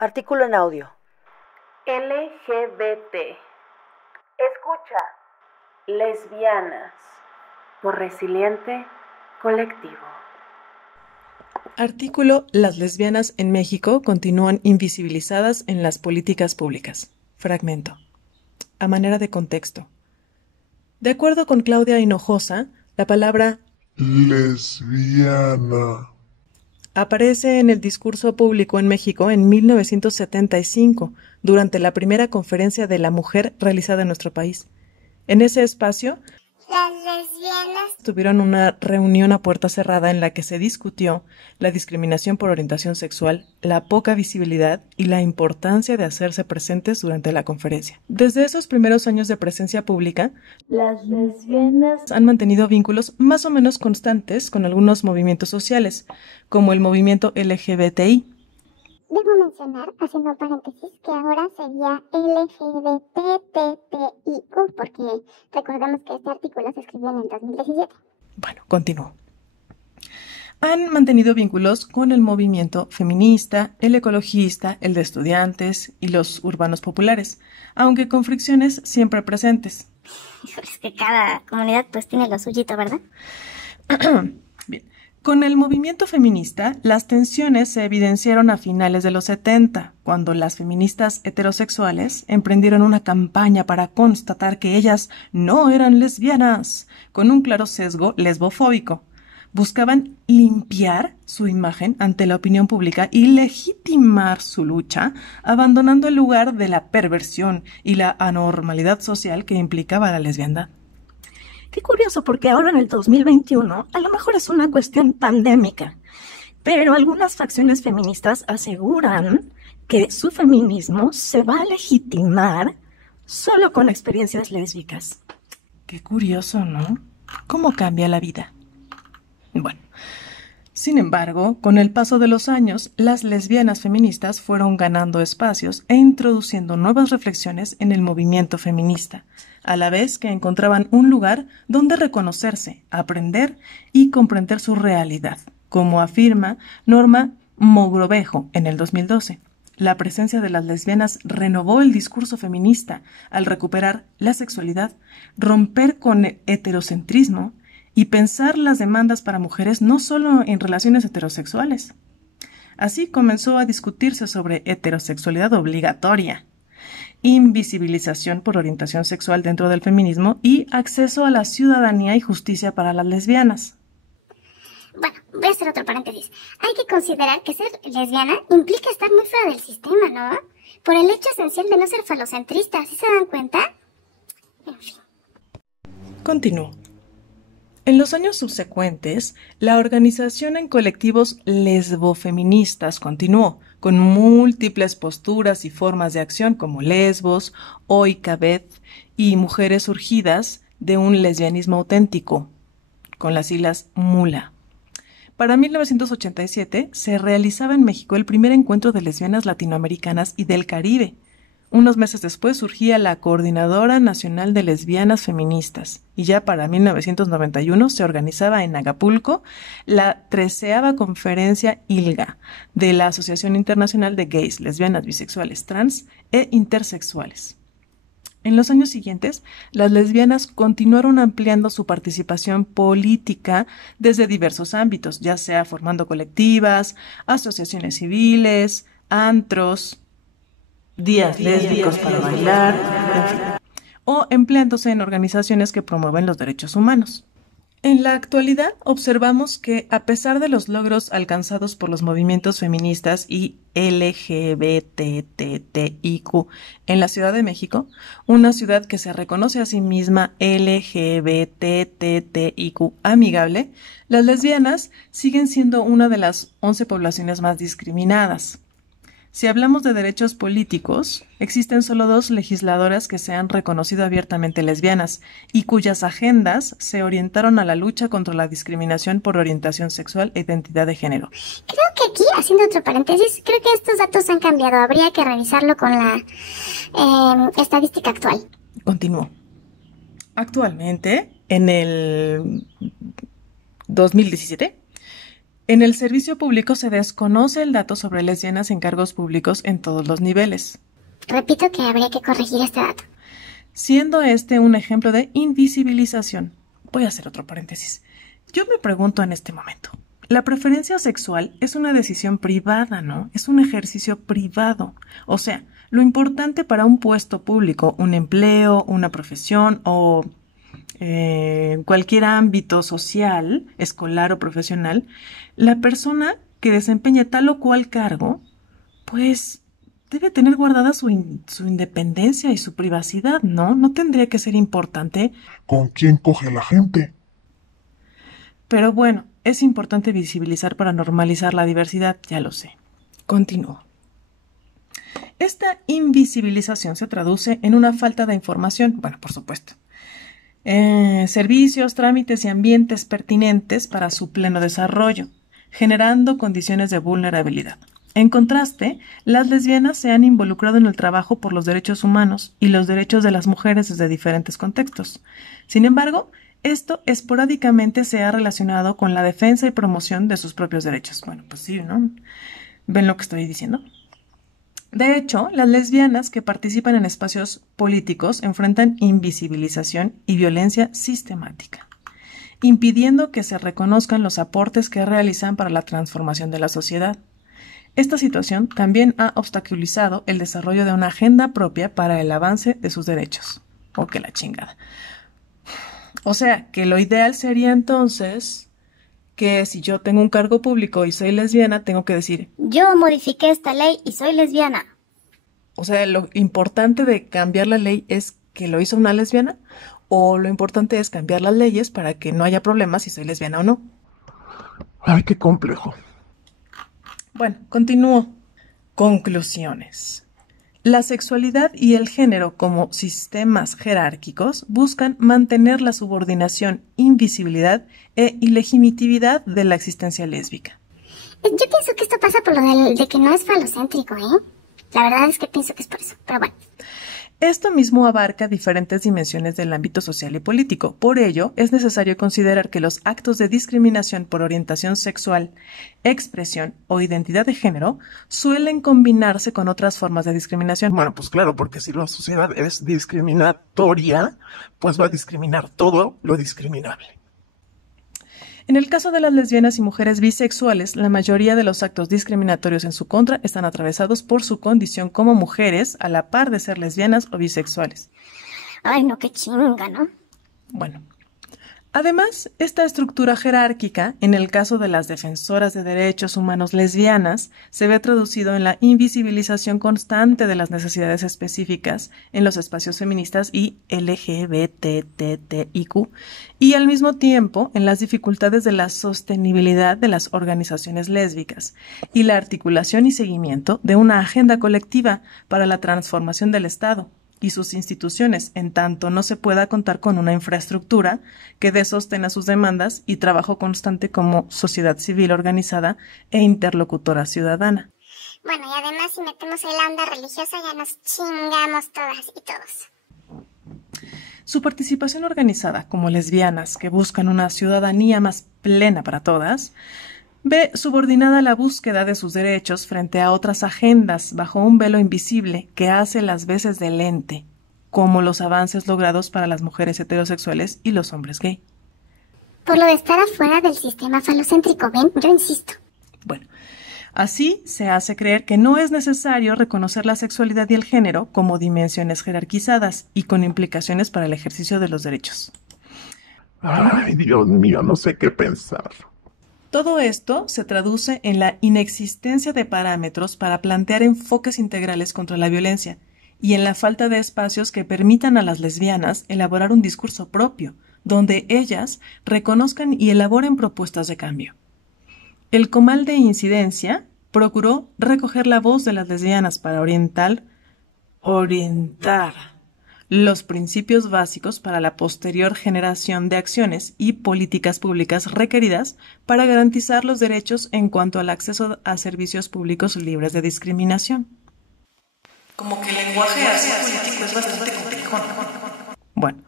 Artículo en audio. LGBT. Escucha. Lesbianas. Por Resiliente Colectivo. Artículo: Las lesbianas en México continúan invisibilizadas en las políticas públicas. Fragmento. A manera de contexto. De acuerdo con Claudia Hinojosa, la palabra lesbiana aparece en el discurso público en México en 1975, durante la primera conferencia de la mujer realizada en nuestro país. En ese espacio, las lesbianas tuvieron una reunión a puerta cerrada en la que se discutió la discriminación por orientación sexual, la poca visibilidad y la importancia de hacerse presentes durante la conferencia. Desde esos primeros años de presencia pública, las lesbianas han mantenido vínculos más o menos constantes con algunos movimientos sociales, como el movimiento LGBTI. Debo mencionar, haciendo paréntesis, que ahora sería LGBTTIQ, porque recordemos que este artículo se escribió en el 2017. Bueno, continúo. Han mantenido vínculos con el movimiento feminista, el ecologista, el de estudiantes y los urbanos populares, aunque con fricciones siempre presentes. Es que cada comunidad pues tiene lo suyito, ¿verdad? Bien. Con el movimiento feminista, las tensiones se evidenciaron a finales de los 70, cuando las feministas heterosexuales emprendieron una campaña para constatar que ellas no eran lesbianas, con un claro sesgo lesbofóbico. Buscaban limpiar su imagen ante la opinión pública y legitimar su lucha, abandonando el lugar de la perversión y la anormalidad social que implicaba la lesbiandad. Qué curioso, porque ahora en el 2021 a lo mejor es una cuestión pandémica, pero algunas facciones feministas aseguran que su feminismo se va a legitimar solo con experiencias lésbicas. Qué curioso, ¿no? ¿Cómo cambia la vida? Bueno, sin embargo, con el paso de los años, las lesbianas feministas fueron ganando espacios e introduciendo nuevas reflexiones en el movimiento feminista, a la vez que encontraban un lugar donde reconocerse, aprender y comprender su realidad, como afirma Norma Mogrovejo en el 2012. La presencia de las lesbianas renovó el discurso feminista al recuperar la sexualidad, romper con el heterocentrismo y pensar las demandas para mujeres no solo en relaciones heterosexuales. Así comenzó a discutirse sobre heterosexualidad obligatoria, invisibilización por orientación sexual dentro del feminismo y acceso a la ciudadanía y justicia para las lesbianas. Bueno, voy a hacer otro paréntesis. Hay que considerar que ser lesbiana implica estar muy fuera del sistema, ¿no? Por el hecho esencial de no ser falocentrista, ¿sí se dan cuenta? En fin. Continúo. En los años subsecuentes, la organización en colectivos lesbofeministas continuó, con múltiples posturas y formas de acción como Lesbos, Oikabet y mujeres surgidas de un lesbianismo auténtico, con las siglas MULA. Para 1987 se realizaba en México el primer encuentro de lesbianas latinoamericanas y del Caribe. Unos meses después surgía la Coordinadora Nacional de Lesbianas Feministas y ya para 1991 se organizaba en Acapulco la 13ª Conferencia ILGA de la Asociación Internacional de Gays, Lesbianas, Bisexuales, Trans e Intersexuales. En los años siguientes, las lesbianas continuaron ampliando su participación política desde diversos ámbitos, ya sea formando colectivas, asociaciones civiles, antros, días lésbicos para bailar, en fin, o empleándose en organizaciones que promueven los derechos humanos. En la actualidad observamos que, a pesar de los logros alcanzados por los movimientos feministas y LGBTTIQ en la Ciudad de México, una ciudad que se reconoce a sí misma LGBTTIQ amigable, las lesbianas siguen siendo una de las 11 poblaciones más discriminadas. Si hablamos de derechos políticos, existen solo 2 legisladoras que se han reconocido abiertamente lesbianas y cuyas agendas se orientaron a la lucha contra la discriminación por orientación sexual e identidad de género. Creo que aquí, haciendo otro paréntesis, creo que estos datos han cambiado. Habría que revisarlo con la estadística actual. Continúo. Actualmente, en el 2017, En el servicio público se desconoce el dato sobre lesbianas en cargos públicos en todos los niveles. Repito que habría que corregir este dato. Siendo este un ejemplo de invisibilización. Voy a hacer otro paréntesis. Yo me pregunto en este momento, la preferencia sexual es una decisión privada, ¿no? Es un ejercicio privado. O sea, lo importante para un puesto público, un empleo, una profesión o cualquier ámbito social, escolar o profesional, la persona que desempeña tal o cual cargo, pues debe tener guardada su independencia y su privacidad, ¿no? No tendría que ser importante. ¿Con quién coge la gente? Pero bueno, es importante visibilizar para normalizar la diversidad, ya lo sé. Continúo. Esta invisibilización se traduce en una falta de información, bueno, por supuesto. Servicios, trámites y ambientes pertinentes para su pleno desarrollo, generando condiciones de vulnerabilidad. En contraste, las lesbianas se han involucrado en el trabajo por los derechos humanos y los derechos de las mujeres desde diferentes contextos. Sin embargo, esto esporádicamente se ha relacionado con la defensa y promoción de sus propios derechos. Bueno, pues sí, ¿no? ¿Ven lo que estoy diciendo? De hecho, las lesbianas que participan en espacios políticos enfrentan invisibilización y violencia sistemática, impidiendo que se reconozcan los aportes que realizan para la transformación de la sociedad. Esta situación también ha obstaculizado el desarrollo de una agenda propia para el avance de sus derechos. ¡Oh, que la chingada! O sea, que lo ideal sería entonces que si yo tengo un cargo público y soy lesbiana, tengo que decir, yo modifiqué esta ley y soy lesbiana. O sea, lo importante de cambiar la ley es que lo hizo una lesbiana, o lo importante es cambiar las leyes para que no haya problemas si soy lesbiana o no. Ay, qué complejo. Bueno, continúo. Conclusiones. La sexualidad y el género como sistemas jerárquicos buscan mantener la subordinación, invisibilidad e ilegitimidad de la existencia lésbica. Yo pienso que esto pasa por lo de que no es falocéntrico, ¿eh? La verdad es que pienso que es por eso, pero bueno. Esto mismo abarca diferentes dimensiones del ámbito social y político. Por ello, es necesario considerar que los actos de discriminación por orientación sexual, expresión o identidad de género suelen combinarse con otras formas de discriminación. Bueno, pues claro, porque si la sociedad es discriminatoria, pues va a discriminar todo lo discriminable. En el caso de las lesbianas y mujeres bisexuales, la mayoría de los actos discriminatorios en su contra están atravesados por su condición como mujeres, a la par de ser lesbianas o bisexuales. Ay, no, qué chinga, ¿no? Bueno. Además, esta estructura jerárquica, en el caso de las defensoras de derechos humanos lesbianas, se ve traducido en la invisibilización constante de las necesidades específicas en los espacios feministas y LGBTTIQ, y al mismo tiempo en las dificultades de la sostenibilidad de las organizaciones lésbicas y la articulación y seguimiento de una agenda colectiva para la transformación del Estado y sus instituciones, en tanto no se pueda contar con una infraestructura que dé sostén a sus demandas y trabajo constante como sociedad civil organizada e interlocutora ciudadana. Bueno, y además si metemos ahí la onda religiosa ya nos chingamos todas y todos. Su participación organizada como lesbianas que buscan una ciudadanía más plena para todas, ve subordinada la búsqueda de sus derechos frente a otras agendas bajo un velo invisible que hace las veces de lente, como los avances logrados para las mujeres heterosexuales y los hombres gay. Por lo de estar afuera del sistema falocéntrico, ¿ven? Yo insisto. Bueno, así se hace creer que no es necesario reconocer la sexualidad y el género como dimensiones jerarquizadas y con implicaciones para el ejercicio de los derechos. Ay, Dios mío, no sé qué pensar. Todo esto se traduce en la inexistencia de parámetros para plantear enfoques integrales contra la violencia y en la falta de espacios que permitan a las lesbianas elaborar un discurso propio, donde ellas reconozcan y elaboren propuestas de cambio. El Comal de Incidencia procuró recoger la voz de las lesbianas para orientar los principios básicos para la posterior generación de acciones y políticas públicas requeridas para garantizar los derechos en cuanto al acceso a servicios públicos libres de discriminación. Como que el lenguaje así político es bastante complejo, ¿no? Bueno,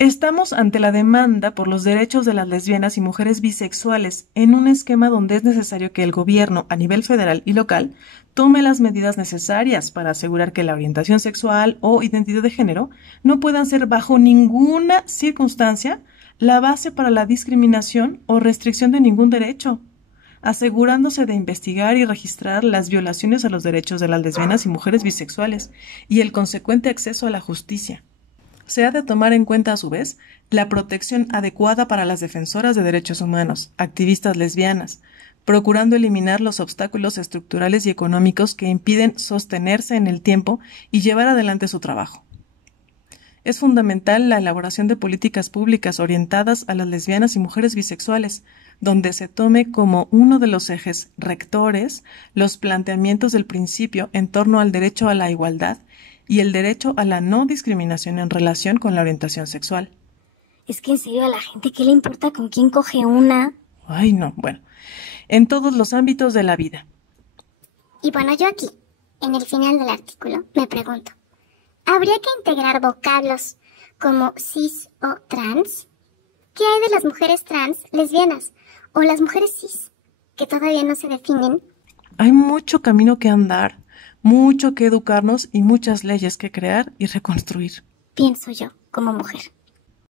Estamos ante la demanda por los derechos de las lesbianas y mujeres bisexuales en un esquema donde es necesario que el gobierno, a nivel federal y local, tome las medidas necesarias para asegurar que la orientación sexual o identidad de género no puedan ser bajo ninguna circunstancia la base para la discriminación o restricción de ningún derecho, asegurándose de investigar y registrar las violaciones a los derechos de las lesbianas y mujeres bisexuales y el consecuente acceso a la justicia. Se ha de tomar en cuenta, a su vez, la protección adecuada para las defensoras de derechos humanos, activistas lesbianas, procurando eliminar los obstáculos estructurales y económicos que impiden sostenerse en el tiempo y llevar adelante su trabajo. Es fundamental la elaboración de políticas públicas orientadas a las lesbianas y mujeres bisexuales, donde se tome como uno de los ejes rectores los planteamientos del principio en torno al derecho a la igualdad y el derecho a la no discriminación en relación con la orientación sexual. Es que en serio a la gente, ¿qué le importa con quién coge una? Ay, no, bueno, en todos los ámbitos de la vida. Y bueno, yo aquí, en el final del artículo, me pregunto, ¿habría que integrar vocablos como cis o trans? ¿Qué hay de las mujeres trans lesbianas o las mujeres cis, que todavía no se definen? Hay mucho camino que andar, mucho que educarnos y muchas leyes que crear y reconstruir. Pienso yo, como mujer.